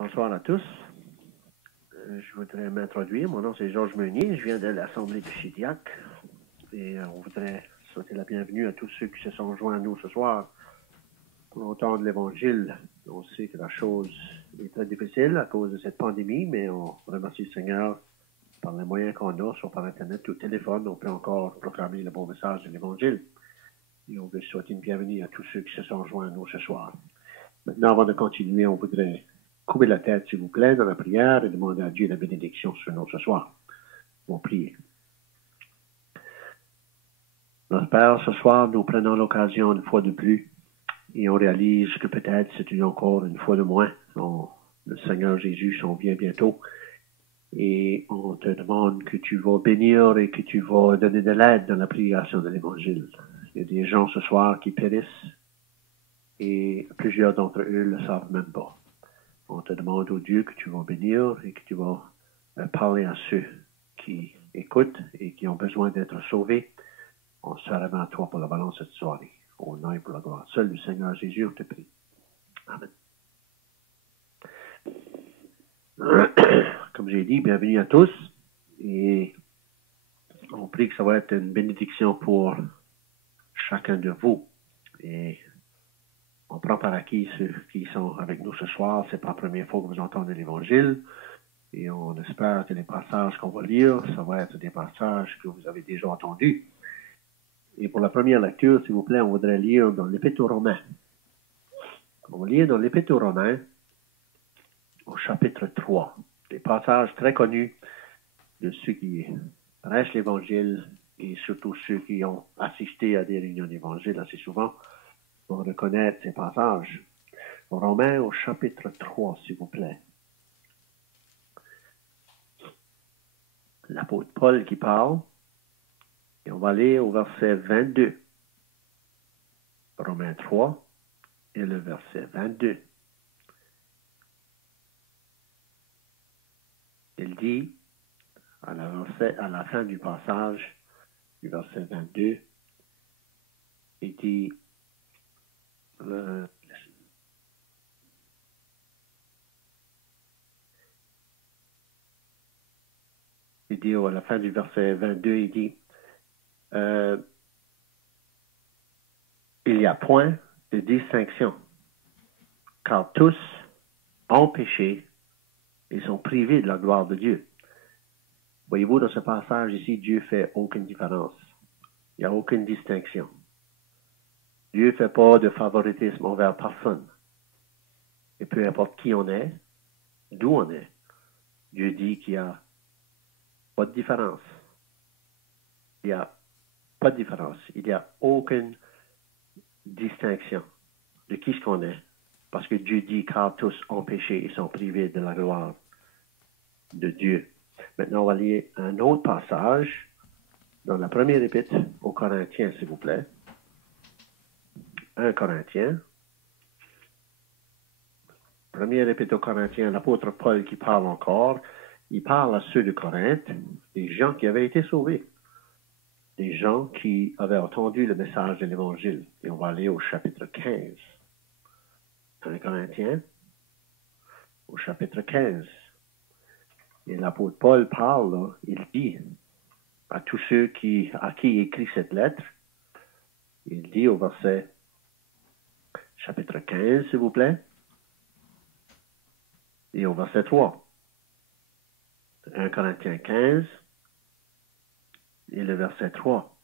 Bonsoir à tous. Je voudrais m'introduire. Mon nom, c'est Georges Meunier. Je viens de l'Assemblée de Chidiac. Et on voudrait souhaiter la bienvenue à tous ceux qui se sont joints à nous ce soir pour entendre l'Évangile. On sait que la chose est très difficile à cause de cette pandémie, mais on remercie le Seigneur par les moyens qu'on a, soit par Internet ou téléphone. On peut encore proclamer le bon message de l'Évangile. Et on veut souhaiter une bienvenue à tous ceux qui se sont joints à nous ce soir. Maintenant, avant de continuer, on voudrait couper la tête, s'il vous plaît, dans la prière et demander à Dieu la bénédiction sur nous ce soir. On prie. Notre Père, ce soir, nous prenons l'occasion une fois de plus et on réalise que peut-être c'est encore une fois de moins. Le Seigneur Jésus s'en vient bientôt et on te demande que tu vas bénir et que tu vas donner de l'aide dans la prédication de l'Évangile. Il y a des gens ce soir qui périssent et plusieurs d'entre eux ne le savent même pas. On te demande, au Dieu, que tu vas bénir et que tu vas parler à ceux qui écoutent et qui ont besoin d'être sauvés. On se fait à toi pour la balance cette soirée. Au nom et pour la gloire. Seul le Seigneur Jésus, on te prie. Amen. Comme j'ai dit, bienvenue à tous. Et on prie que ça va être une bénédiction pour chacun de vous. Et on prend par acquis ceux qui sont avec nous ce soir. C'est pas la première fois que vous entendez l'Évangile. Et on espère que les passages qu'on va lire, ça va être des passages que vous avez déjà entendus. Et pour la première lecture, s'il vous plaît, on voudrait lire dans l'Épître aux Romains. On va lire dans l'Épître aux Romains, au chapitre 3. Des passages très connus de ceux qui prêchent l'Évangile et surtout ceux qui ont assisté à des réunions d'Évangile assez souvent vont reconnaître ces passages. Romains au chapitre 3, s'il vous plaît. L'apôtre Paul qui parle, et on va aller au verset 22. Romains 3 et le verset 22. Il dit, à la fin du passage, du verset 22, il dit, à la fin du verset 22, il dit, il n'y a point de distinction, car tous ont péché et sont privés de la gloire de Dieu. Voyez-vous, dans ce passage ici, Dieu fait aucune différence. Il n'y a aucune distinction. Dieu ne fait pas de favoritisme envers personne. Et peu importe qui on est, d'où on est, Dieu dit qu'il n'y a pas de différence. Il n'y a pas de différence. Il n'y a aucune distinction de qui ce qu'on est. Parce que Dieu dit car tous ont péché et sont privés de la gloire de Dieu. Maintenant, on va lire un autre passage dans la première épître aux Corinthiens, s'il vous plaît. 1 Corinthiens. Première épître aux Corinthiens, l'apôtre Paul qui parle encore. Il parle à ceux de Corinthe, des gens qui avaient été sauvés. Des gens qui avaient entendu le message de l'Évangile. Et on va aller au chapitre 15. 1 Corinthiens, au chapitre 15. Et l'apôtre Paul parle, là, il dit à tous ceux à qui il écrit cette lettre, il dit au verset chapitre 15, s'il vous plaît, et au verset 3. 1 Corinthiens 15 et le verset 3.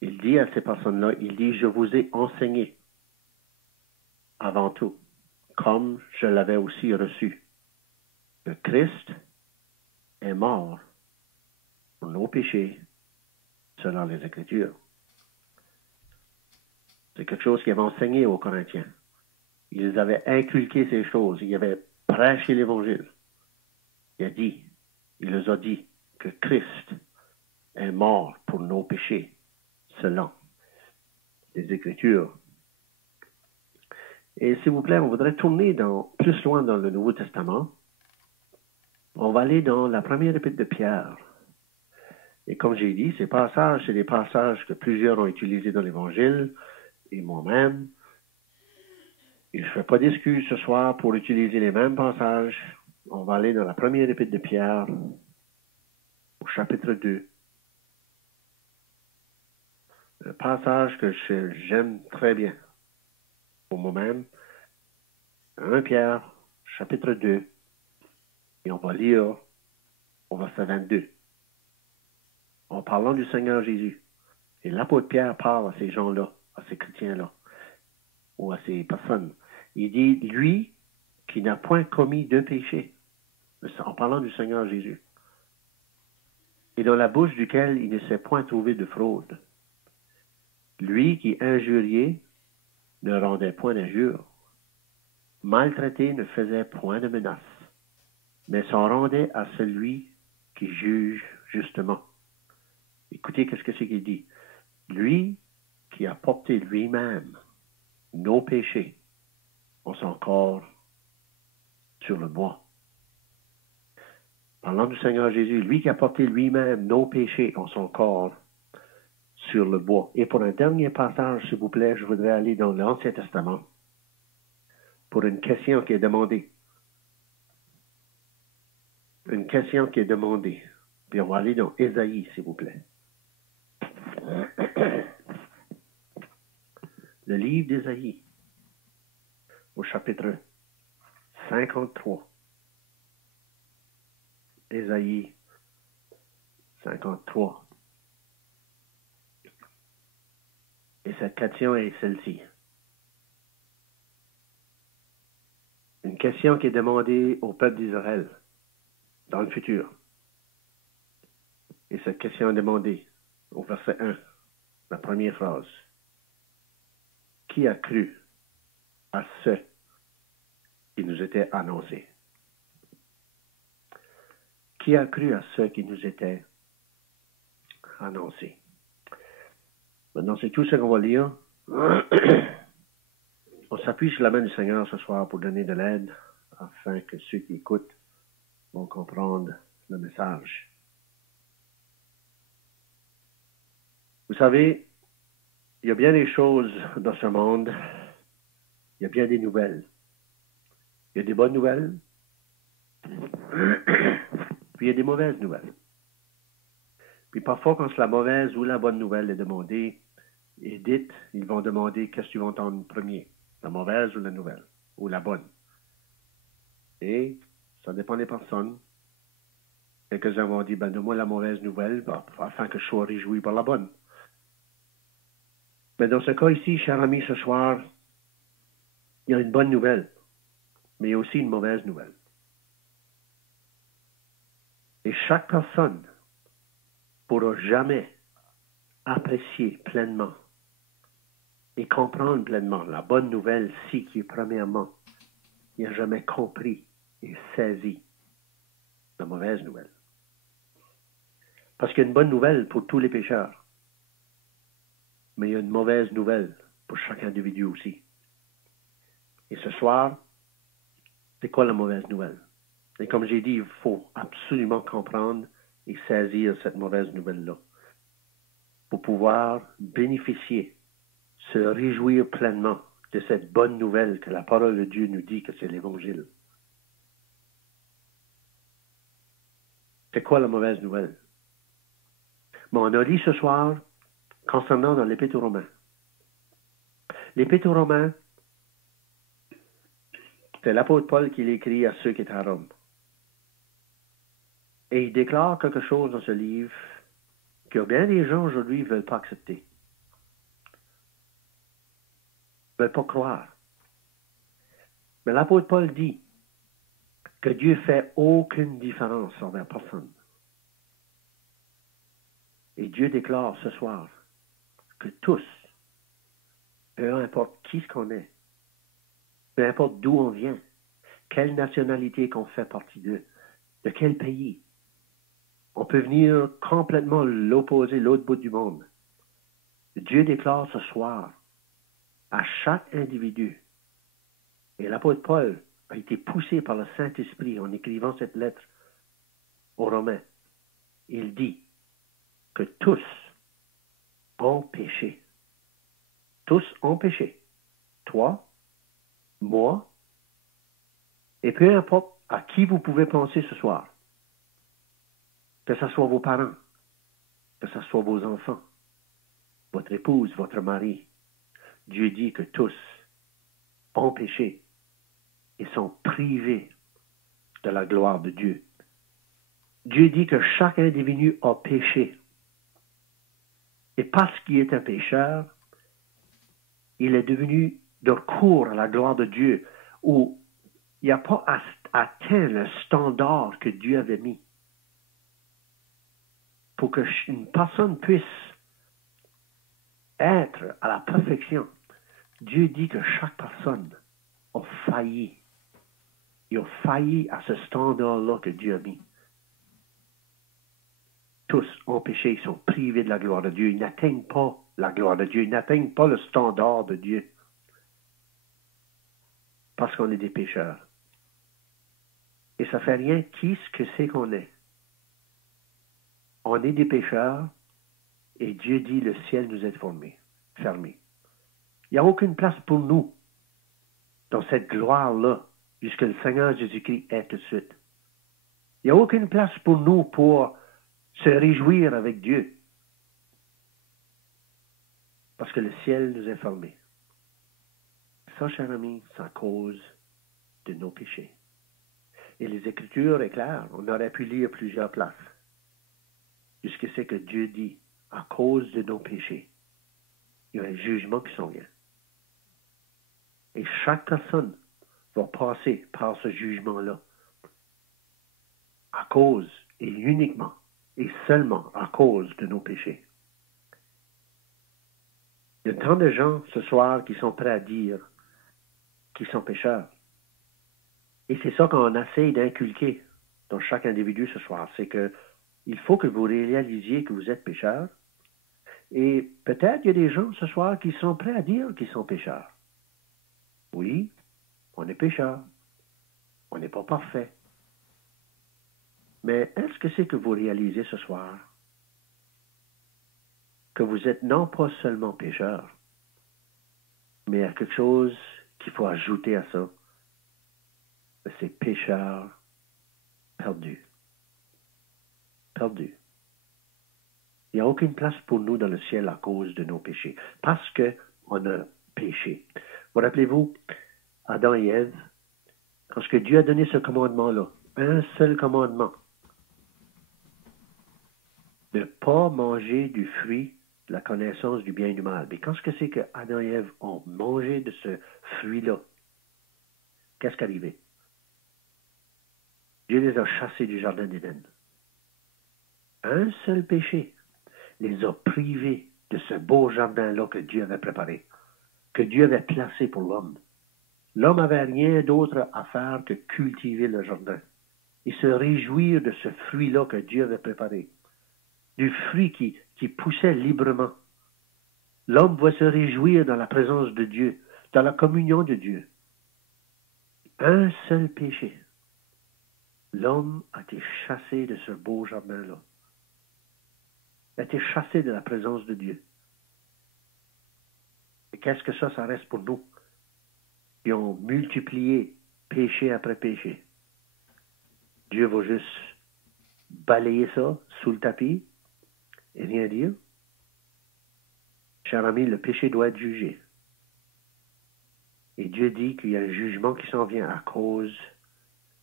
Il dit à ces personnes-là, il dit, je vous ai enseigné avant tout, comme je l'avais aussi reçu, que Christ est mort pour nos péchés selon les Écritures. C'est quelque chose qu'ils avaient enseigné aux Corinthiens. Ils avaient inculqué ces choses. Ils avaient prêché l'Évangile. Il les a dit que Christ est mort pour nos péchés selon les Écritures. Et s'il vous plaît, on voudrait tourner plus loin dans le Nouveau Testament. On va aller dans la première épître de Pierre. Et comme j'ai dit, ces passages, c'est des passages que plusieurs ont utilisés dans l'Évangile, et moi-même. Et je ne fais pas d'excuses ce soir pour utiliser les mêmes passages. On va aller dans la première épître de Pierre, au chapitre 2. Un passage que j'aime très bien pour moi-même. 1 Pierre, chapitre 2. Et on va lire au verset 22. En parlant du Seigneur Jésus. Et l'apôtre Pierre parle à ces gens-là, à ces chrétiens-là, ou à ces personnes. Il dit, lui qui n'a point commis de péché, en parlant du Seigneur Jésus, et dans la bouche duquel il ne s'est point trouvé de fraude. Lui qui injuriait ne rendait point d'injure, maltraité ne faisait point de menace, mais s'en rendait à celui qui juge justement. Écoutez, qu'est-ce que c'est qu'il dit? Lui qui a porté lui-même nos péchés en son corps sur le bois. Parlant du Seigneur Jésus, lui qui a porté lui-même nos péchés en son corps sur le bois. Et pour un dernier passage, s'il vous plaît, je voudrais aller dans l'Ancien Testament pour une question qui est demandée. Une question qui est demandée. Puis on va aller dans Ésaïe, s'il vous plaît. Le livre d'Ésaïe, au chapitre 53. Ésaïe 53. Et cette question est celle-ci. Une question qui est demandée au peuple d'Israël dans le futur. Et cette question est demandée au verset 1, la première phrase. Qui a cru à ce qui nous était annoncé? Qui a cru à ce qui nous était annoncé? Maintenant, c'est tout ce qu'on va lire. On s'appuie sur la main du Seigneur ce soir pour donner de l'aide afin que ceux qui écoutent vont comprendre le message. Vous savez, il y a bien des choses dans ce monde. Il y a bien des nouvelles. Il y a des bonnes nouvelles. Puis il y a des mauvaises nouvelles. Puis parfois, quand la mauvaise ou la bonne nouvelle est demandée et dite, ils vont demander qu'est-ce qu'ils vont entendre premier, la mauvaise ou la nouvelle, ou la bonne. Et ça dépend des personnes. Quelques-uns vont dire, donne-moi la mauvaise nouvelle afin que je sois réjoui par la bonne. Mais dans ce cas ici, cher ami, ce soir, il y a une bonne nouvelle, mais il y a aussi une mauvaise nouvelle. Et chaque personne ne pourra jamais apprécier pleinement et comprendre pleinement la bonne nouvelle si qui, premièrement, il n'a jamais compris et saisi la mauvaise nouvelle. Parce qu'il y a une bonne nouvelle pour tous les pécheurs, mais il y a une mauvaise nouvelle pour chaque individu aussi. Et ce soir, c'est quoi la mauvaise nouvelle? Et comme j'ai dit, il faut absolument comprendre et saisir cette mauvaise nouvelle-là pour pouvoir bénéficier, se réjouir pleinement de cette bonne nouvelle que la parole de Dieu nous dit que c'est l'Évangile. C'est quoi la mauvaise nouvelle? Bon, on a dit ce soir concernant dans l'Épître aux Romains. L'Épître aux Romains, c'est l'apôtre Paul qui l'écrit à ceux qui étaient à Rome. Et il déclare quelque chose dans ce livre que bien des gens aujourd'hui ne veulent pas accepter. Ne veulent pas croire. Mais l'apôtre Paul dit que Dieu ne fait aucune différence envers personne. Et Dieu déclare ce soir que tous, peu importe qui ce qu'on est, peu importe d'où on vient, quelle nationalité qu'on fait partie de quel pays, on peut venir complètement l'opposé, l'autre bout du monde. Dieu déclare ce soir à chaque individu, et l'apôtre Paul a été poussé par le Saint-Esprit en écrivant cette lettre aux Romains. Il dit que tous ont péché. Tous ont péché. Toi, moi, et peu importe à qui vous pouvez penser ce soir, que ce soit vos parents, que ce soit vos enfants, votre épouse, votre mari, Dieu dit que tous ont péché et sont privés de la gloire de Dieu. Dieu dit que chaque individu a péché. Et parce qu'il est un pécheur, il est devenu de court à la gloire de Dieu, où il n'a pas atteint le standard que Dieu avait mis. Pour qu'une personne puisse être à la perfection, Dieu dit que chaque personne a failli. Il a failli à ce standard-là que Dieu a mis. Tous ont péché, ils sont privés de la gloire de Dieu. Ils n'atteignent pas la gloire de Dieu. Ils n'atteignent pas le standard de Dieu. Parce qu'on est des pécheurs. Et ça fait rien qui ce que c'est qu'on est. On est des pécheurs et Dieu dit le ciel nous est fermé. Il n'y a aucune place pour nous dans cette gloire-là jusque le Seigneur Jésus-Christ est tout de suite. Il n'y a aucune place pour nous pour se réjouir avec Dieu. Parce que le ciel nous est fermé. Ça, cher ami, c'est à cause de nos péchés. Et les Écritures est claires. On aurait pu lire plusieurs places. Jusqu'à ce que Dieu dit, à cause de nos péchés, il y a un jugement qui s'en vient. Et chaque personne va passer par ce jugement-là. À cause et uniquement et seulement à cause de nos péchés. Il y a tant de gens ce soir qui sont prêts à dire qu'ils sont pécheurs. Et c'est ça qu'on essaie d'inculquer dans chaque individu ce soir. C'est que il faut que vous réalisiez que vous êtes pécheur. Et peut-être il y a des gens ce soir qui sont prêts à dire qu'ils sont pécheurs. Oui, on est pécheur. On n'est pas parfait. Mais est-ce que c'est que vous réalisez ce soir que vous êtes non pas seulement pécheur, mais il y a quelque chose qu'il faut ajouter à ça. C'est pécheur perdu. Perdu. Il n'y a aucune place pour nous dans le ciel à cause de nos péchés. Parce qu'on a péché. Vous rappelez-vous, Adam et Ève, lorsque Dieu a donné ce commandement-là, un seul commandement, de ne pas manger du fruit de la connaissance du bien et du mal. Mais quand ce que c'est que Adam et Ève ont mangé de ce fruit-là, qu'est-ce qui est arrivé? Dieu les a chassés du jardin d'Éden. Un seul péché les a privés de ce beau jardin-là que Dieu avait préparé, que Dieu avait placé pour l'homme. L'homme n'avait rien d'autre à faire que cultiver le jardin et se réjouir de ce fruit-là que Dieu avait préparé, du fruit qui poussait librement. L'homme va se réjouir dans la présence de Dieu, dans la communion de Dieu. Un seul péché. L'homme a été chassé de ce beau jardin-là. Il a été chassé de la présence de Dieu. Et qu'est-ce que ça reste pour nous? Qui ont multiplié péché après péché. Dieu va juste balayer ça sous le tapis et rien dire. Cher ami, le péché doit être jugé. Et Dieu dit qu'il y a un jugement qui s'en vient à cause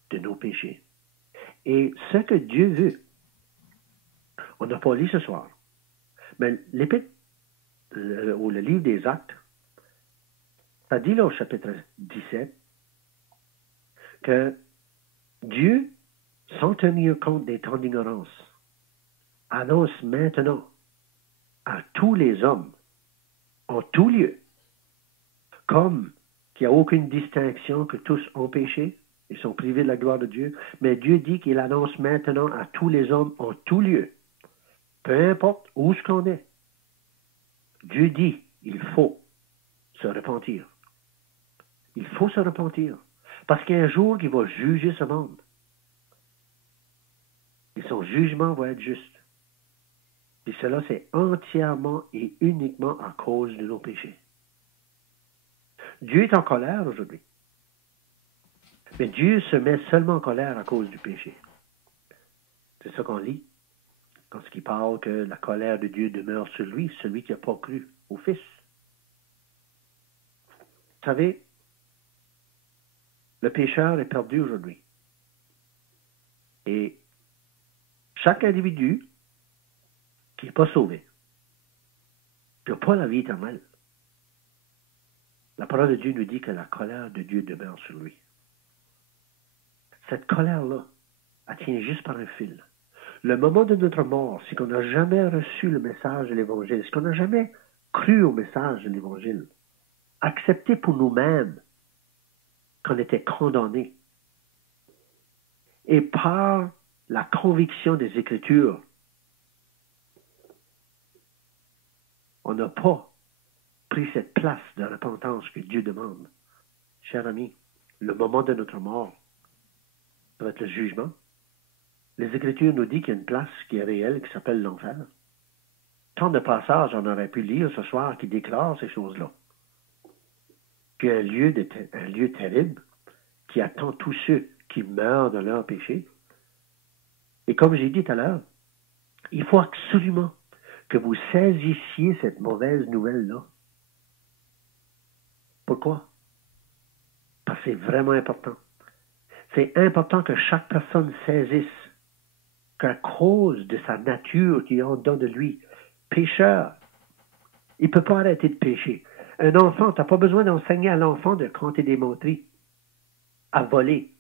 de nos péchés. Et ce que Dieu veut, on n'a pas lu ce soir, mais l'épître ou le livre des Actes, ça dit là au chapitre 17 que Dieu, sans tenir compte des temps d'ignorance, annonce maintenant à tous les hommes, en tout lieu, comme qu'il n'y a aucune distinction, que tous ont péché, ils sont privés de la gloire de Dieu, mais Dieu dit qu'il annonce maintenant à tous les hommes en tout lieu, peu importe où ce qu'on est. Dieu dit, il faut se repentir. Il faut se repentir. Parce qu'il y a un jour qu'il va juger ce monde. Et son jugement va être juste. Et cela, c'est entièrement et uniquement à cause de nos péchés. Dieu est en colère aujourd'hui. Mais Dieu se met seulement en colère à cause du péché. C'est ça qu'on lit. Quand il parle que la colère de Dieu demeure sur lui, celui qui n'a pas cru au Fils. Vous savez, le pécheur est perdu aujourd'hui. Et chaque individu qui n'est pas sauvé n'a pas la vie éternelle. La parole de Dieu nous dit que la colère de Dieu demeure sur lui. Cette colère-là, elle tient juste par un fil. Le moment de notre mort, c'est qu'on n'a jamais reçu le message de l'Évangile, c'est qu'on n'a jamais cru au message de l'Évangile, accepté pour nous-mêmes qu'on était condamnés. Et par la conviction des Écritures, on n'a pas pris cette place de repentance que Dieu demande. Cher ami, le moment de notre mort, ça va être le jugement. Les Écritures nous disent qu'il y a une place qui est réelle, qui s'appelle l'enfer. Tant de passages on aurait pu lire ce soir qui déclarent ces choses-là. Puis un lieu terrible qui attend tous ceux qui meurent de leur péché. Et comme j'ai dit tout à l'heure, il faut absolument que vous saisissiez cette mauvaise nouvelle-là. Pourquoi? Parce que c'est vraiment important. C'est important que chaque personne saisisse qu'à cause de sa nature qui est en dedans de lui, pécheur, il ne peut pas arrêter de pécher. Un enfant, tu n'as pas besoin d'enseigner à l'enfant de compter des menteries, à voler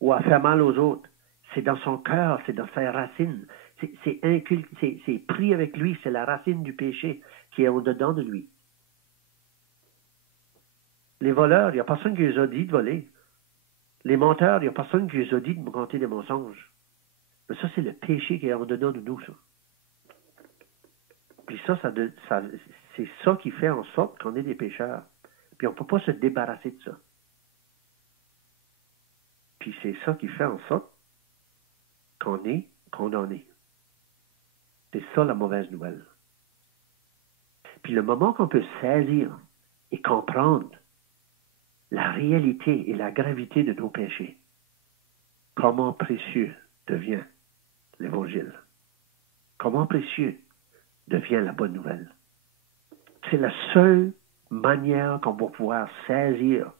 ou à faire mal aux autres. C'est dans son cœur, c'est dans ses racines. C'est pris avec lui, c'est la racine du péché qui est au-dedans de lui. Les voleurs, il n'y a personne qui les a dit de voler. Les menteurs, il n'y a personne qui les a dit de me raconter des mensonges. Mais ça, c'est le péché qui est au-dedans de nous, ça. Puis ça c'est ça qui fait en sorte qu'on est des pécheurs. Puis on ne peut pas se débarrasser de ça. Puis c'est ça qui fait en sorte qu'on est condamné. C'est ça la mauvaise nouvelle. Puis le moment qu'on peut saisir et comprendre la réalité et la gravité de nos péchés, comment précieux devient l'Évangile. Comment précieux devient la bonne nouvelle. C'est la seule manière qu'on va pouvoir saisir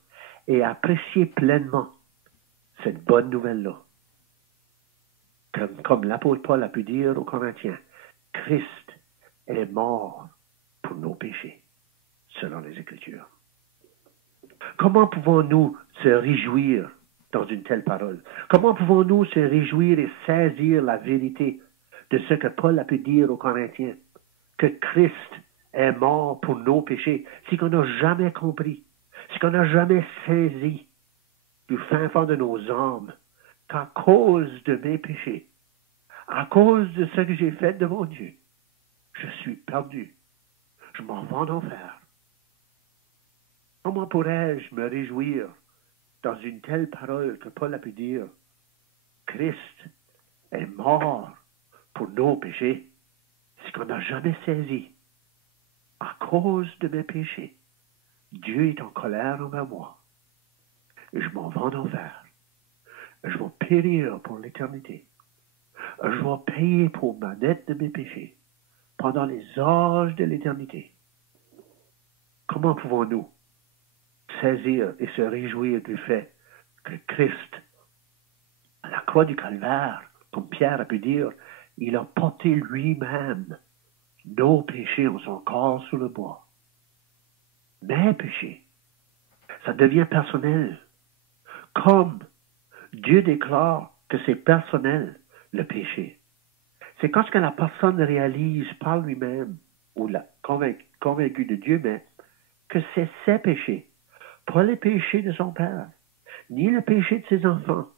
et apprécier pleinement cette bonne nouvelle-là. Comme l'apôtre Paul a pu dire aux Corinthiens, Christ est mort pour nos péchés, selon les Écritures. Comment pouvons-nous se réjouir dans une telle parole? Comment pouvons-nous se réjouir et saisir la vérité de ce que Paul a pu dire aux Corinthiens? Que Christ est mort pour nos péchés, c'est qu'on n'a jamais compris, c'est qu'on n'a jamais saisi du fin fond de nos âmes qu'à cause de mes péchés, à cause de ce que j'ai fait devant Dieu, je suis perdu. Je m'en vais en enfer. Comment pourrais-je me réjouir dans une telle parole que Paul a pu dire, Christ est mort pour nos péchés? C'est qu'on n'a jamais saisi. À cause de mes péchés, Dieu est en colère envers moi. Et je m'en vais en enfer. Je vais périr pour l'éternité. Je vais payer pour ma dette de mes péchés pendant les âges de l'éternité. Comment pouvons-nous saisir et se réjouir du fait que Christ, à la croix du Calvaire, comme Pierre a pu dire, il a porté lui-même nos péchés en son corps sur le bois. Mes péchés. Ça devient personnel. Comme Dieu déclare que c'est personnel, le péché. C'est quand la personne réalise par lui-même, ou la convaincu de Dieu, mais que c'est ses péchés, pas les péchés de son père, ni le péché de ses enfants.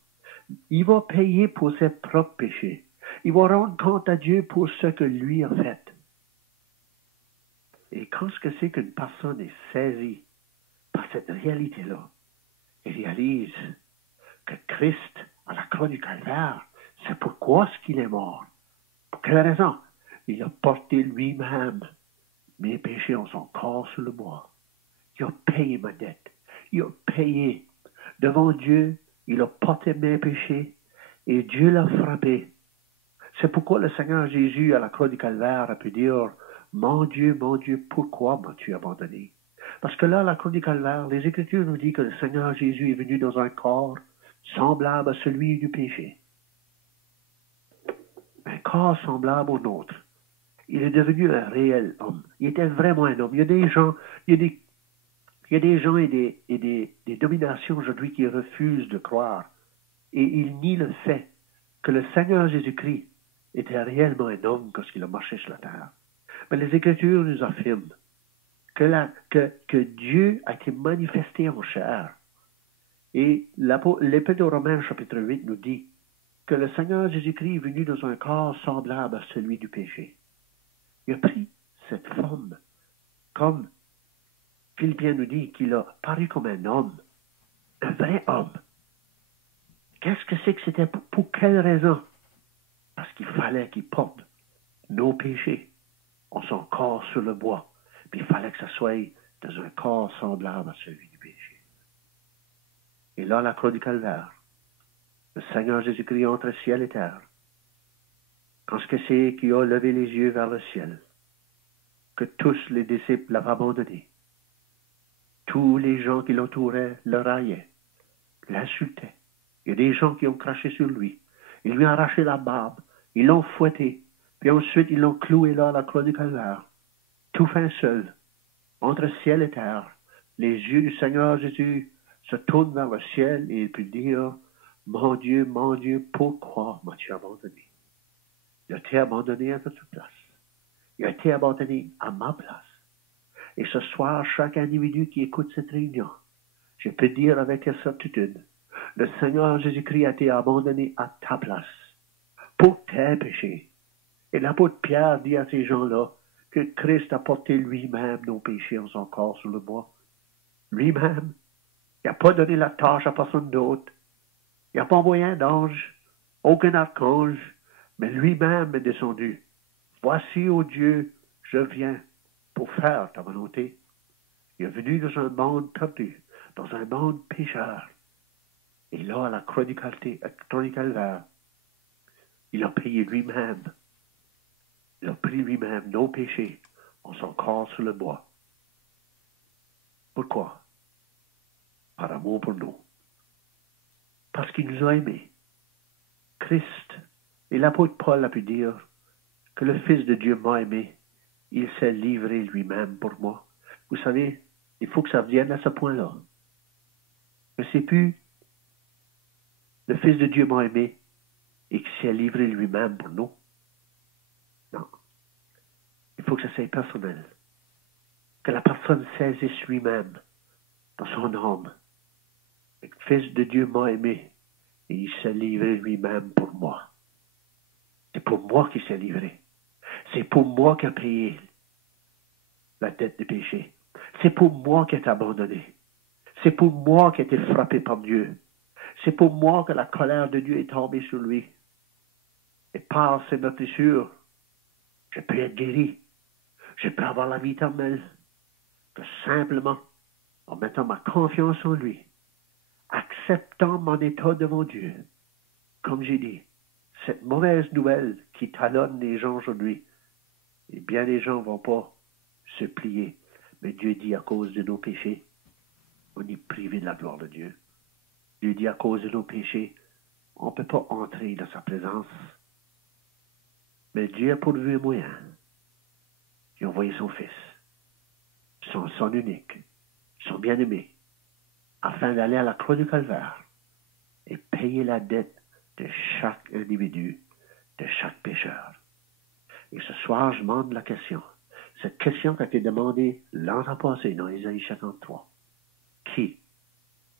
Il va payer pour ses propres péchés. Il va rendre compte à Dieu pour ce que lui a fait. Et quand ce que c'est qu'une personne est saisie par cette réalité-là, il réalise que Christ, à la croix du Calvaire, c'est pourquoi ce qu'il est mort. Pour quelle raison? Il a porté lui-même mes péchés en son corps sur le bois. Il a payé ma dette. Il a payé Devant Dieu, il a porté mes péchés et Dieu l'a frappé. C'est pourquoi le Seigneur Jésus, à la croix du Calvaire, a pu dire, mon Dieu, pourquoi m'as-tu abandonné? Parce que là, à la croix du Calvaire, les Écritures nous disent que le Seigneur Jésus est venu dans un corps semblable à celui du péché. Un corps semblable au nôtre. Il est devenu un réel homme. Il était vraiment un homme. Il y a des gens, il y a des gens et des dominations aujourd'hui qui refusent de croire. Et ils nient le fait que le Seigneur Jésus-Christ était réellement un homme lorsqu'il a marché sur la terre. Mais les Écritures nous affirment que Dieu a été manifesté en chair. Et l'Épître aux Romains, chapitre 8, nous dit que le Seigneur Jésus-Christ est venu dans un corps semblable à celui du péché. Il a pris cette forme, comme Philippiens nous dit qu'il a paru comme un homme, un vrai homme. Qu'est-ce que c'est que c'était? Pour quelle raison? Parce qu'il fallait qu'il porte nos péchés en son corps sur le bois. Puis il fallait que ça soit dans un corps semblable à celui du péché. Et là, à la croix du Calvaire, le Seigneur Jésus-Christ entre ciel et terre. Quand ce que c'est qu'il a levé les yeux vers le ciel, que tous les disciples l'avaient abandonné. Tous les gens qui l'entouraient le raillaient, l'insultaient. Il y a des gens qui ont craché sur lui. Ils lui ont arraché la barbe. Ils l'ont fouetté. Puis ensuite, ils l'ont cloué là à la croix du Calvaire. Tout fin seul, entre ciel et terre. Les yeux du Seigneur Jésus se tournent vers le ciel et il peut dire, mon Dieu, pourquoi m'as-tu abandonné? Il a été abandonné à notre place. Il a été abandonné à ma place. Et ce soir, chaque individu qui écoute cette réunion, je peux dire avec certitude, le Seigneur Jésus-Christ a été abandonné à ta place, pour tes péchés. Et l'apôtre Pierre dit à ces gens-là que Christ a porté lui-même nos péchés en son corps sur le bois. Lui-même. Il n'a pas donné la tâche à personne d'autre. Il n'a pas envoyé un ange, aucun archange, mais lui-même est descendu. Voici, ô Dieu, je viens pour faire ta volonté. Il est venu dans un monde perdu, dans un monde pécheur. Et là, à la croix du Calvaire, il a payé lui-même. Il a pris lui-même nos péchés en son corps sur le bois. Pourquoi? Par amour pour nous. Parce qu'il nous a aimés. Christ, et l'apôtre Paul a pu dire que le Fils de Dieu m'a aimé. Il s'est livré lui-même pour moi. Vous savez, il faut que ça vienne à ce point-là. Je ne sais plus, le Fils de Dieu m'a aimé et qu'il s'est livré lui-même pour nous. Non. Il faut que ça soit personnel. Que la personne saisisse lui-même dans son âme. Le Fils de Dieu m'a aimé et il s'est livré lui-même pour moi. C'est pour moi qu'il s'est livré. C'est pour moi qu'il a payé la dette de péché. C'est pour moi qu'il est abandonné. C'est pour moi qu'il a été frappé par Dieu. C'est pour moi que la colère de Dieu est tombée sur lui. Et par ces meurtrissures, je peux être guéri. Je peux avoir la vie éternelle. Que simplement, en mettant ma confiance en lui, acceptant mon état devant Dieu, comme j'ai dit, cette mauvaise nouvelle qui talonne les gens aujourd'hui, et bien les gens ne vont pas se plier. Mais Dieu dit à cause de nos péchés, on est privé de la gloire de Dieu. Dieu dit à cause de nos péchés, on ne peut pas entrer dans sa présence. Mais Dieu a pourvu un moyen. Il a envoyé son Fils, son unique, son bien-aimé, afin d'aller à la croix du Calvaire et payer la dette de chaque individu, de chaque pécheur. Et ce soir, je demande la question. Cette question qui a été demandée l'an passé dans Isaïe 53. Qui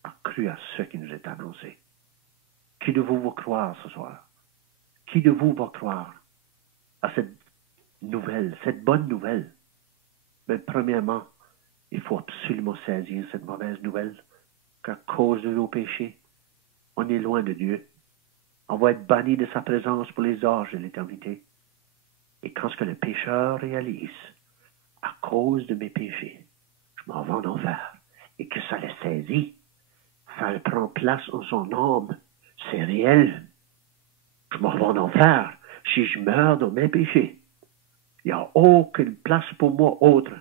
a cru à ce qui nous est annoncé? Qui de vous va croire ce soir? Qui de vous va croire à cette nouvelle, cette bonne nouvelle? Mais premièrement, il faut absolument saisir cette mauvaise nouvelle qu'à cause de nos péchés, on est loin de Dieu. On va être banni de sa présence pour les âges de l'éternité. Et quand ce que le pécheur réalise, à cause de mes péchés, je m'en vais en enfer, et que ça le saisit, Ça prend place en son âme. C'est réel. Je m'en vais en enfer si je meurs dans mes péchés. Il n'y a aucune place pour moi autre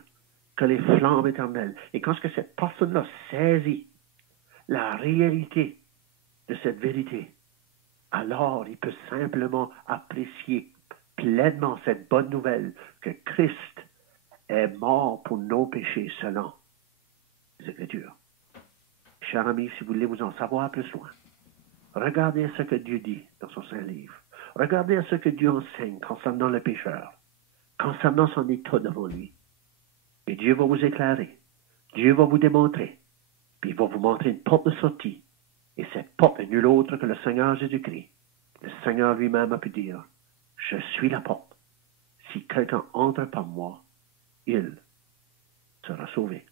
que les flammes éternelles. Et quand cette personne-là saisit la réalité de cette vérité, alors il peut simplement apprécier pleinement cette bonne nouvelle que Christ est mort pour nos péchés selon les Écritures. Chers amis, si vous voulez vous en savoir plus loin, regardez ce que Dieu dit dans son Saint-Livre. Regardez ce que Dieu enseigne concernant le pécheur, concernant son état devant lui. Et Dieu va vous éclairer. Dieu va vous démontrer. Puis il va vous montrer une porte de sortie. Et cette porte est nulle autre que le Seigneur Jésus-Christ. Le Seigneur lui-même a pu dire, « Je suis la porte. Si quelqu'un entre par moi, il sera sauvé. »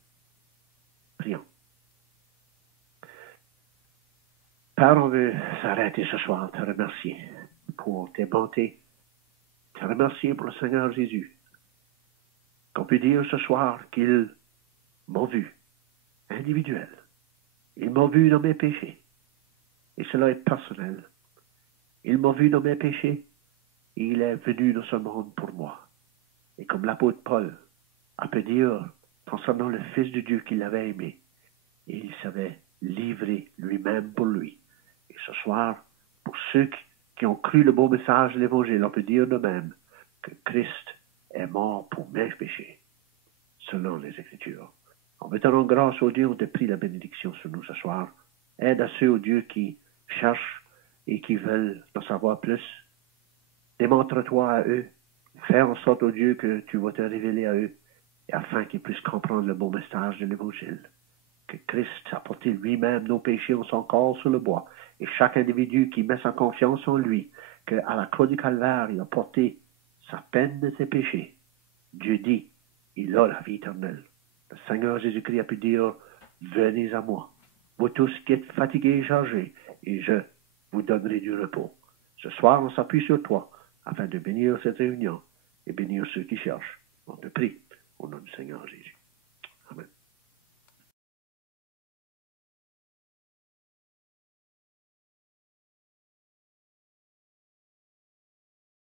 Prions. Père, on veut s'arrêter ce soir, te remercier pour tes bontés, te remercier pour le Seigneur Jésus, qu'on peut dire ce soir qu'il m'a vu, individuel. Il m'a vu dans mes péchés, et cela est personnel. Il m'a vu dans mes péchés, et il est venu dans ce monde pour moi. Et comme l'apôtre Paul a pu dire concernant le Fils de Dieu qu'il avait aimé, et il savait livrer lui-même pour lui. Et ce soir, pour ceux qui ont cru le beau message de l'Évangile, on peut dire de même que Christ est mort pour mes péchés, selon les Écritures. En veut te rendre grâce au Dieu, on te prie la bénédiction sur nous ce soir. Aide à ceux, au Dieu, qui cherchent et qui veulent en savoir plus. Démontre-toi à eux. Fais en sorte, au Dieu, que tu vas te révéler à eux, et afin qu'ils puissent comprendre le beau message de l'Évangile. Que Christ a porté lui-même nos péchés en son corps sur le bois. Et chaque individu qui met sa confiance en lui, qu'à la croix du Calvaire, il a porté sa peine de ses péchés. Dieu dit, il a la vie éternelle. Le Seigneur Jésus-Christ a pu dire, venez à moi, vous tous qui êtes fatigués et chargés, et je vous donnerai du repos. Ce soir, on s'appuie sur toi, afin de bénir cette réunion, et bénir ceux qui cherchent. On te prie, au nom du Seigneur Jésus.